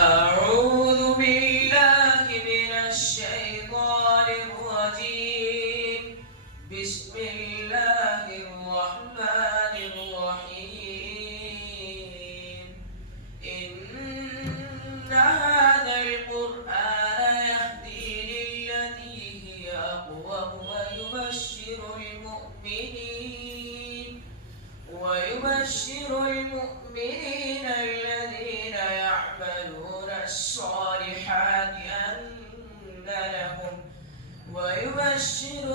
أعوذ بالله من الشيطان الرجيم. بسم الله الرحمن الرحيم. إن هذا القرآن يهدي للتي هي أقوم ويبشر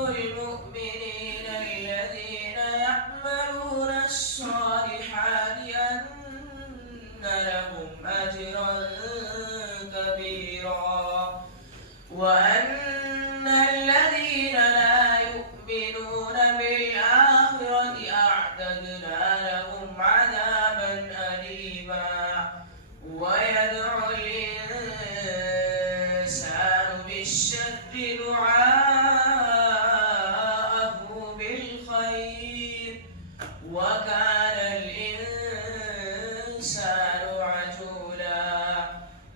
المؤمنين الذين يعملون الصالحات أن لهم أجرا كبيرا، وأن الذين لا يؤمنون بالآخرة أعتدنا لهم عذابا أليما. ويدعو الإنسان بالشر دعاءه بالخير، وكان الإنسان عجولا.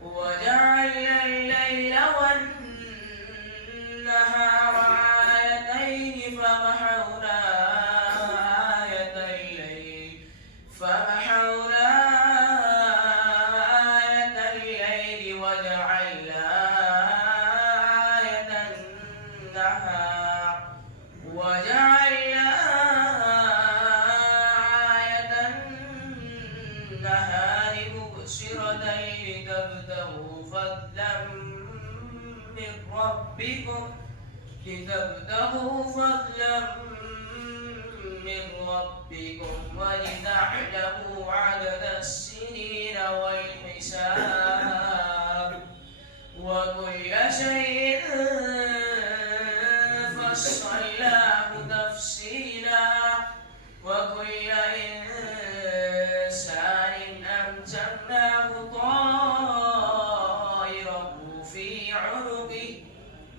وجعلنا الليل والنهار آيتين فمحونا آية الليل وجعلنا آية النهار مبصرة لتبتغوا فضلا من ربكم ولتعلموا عدد السنين والحساب، وكل شيء فصلناه تفصيلا. وكل إنسان أمسكناه طائره في عنقه،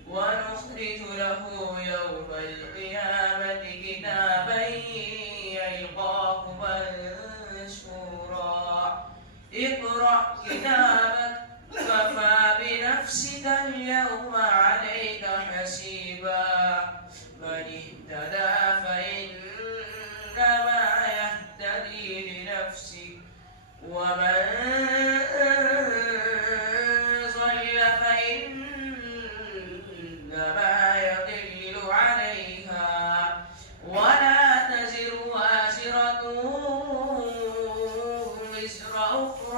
ونخرج له يوم القيامة كتابا يلقاه منشورا. اقرأ كتابك كفى بنفسك اليوم عليك حسيبا. من اهتدى فإنما يهتدي لنفسه، ومن ضل فإنما يضل عليها، ولا تزر وازرة وزر أخرى.